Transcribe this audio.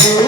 Thank you.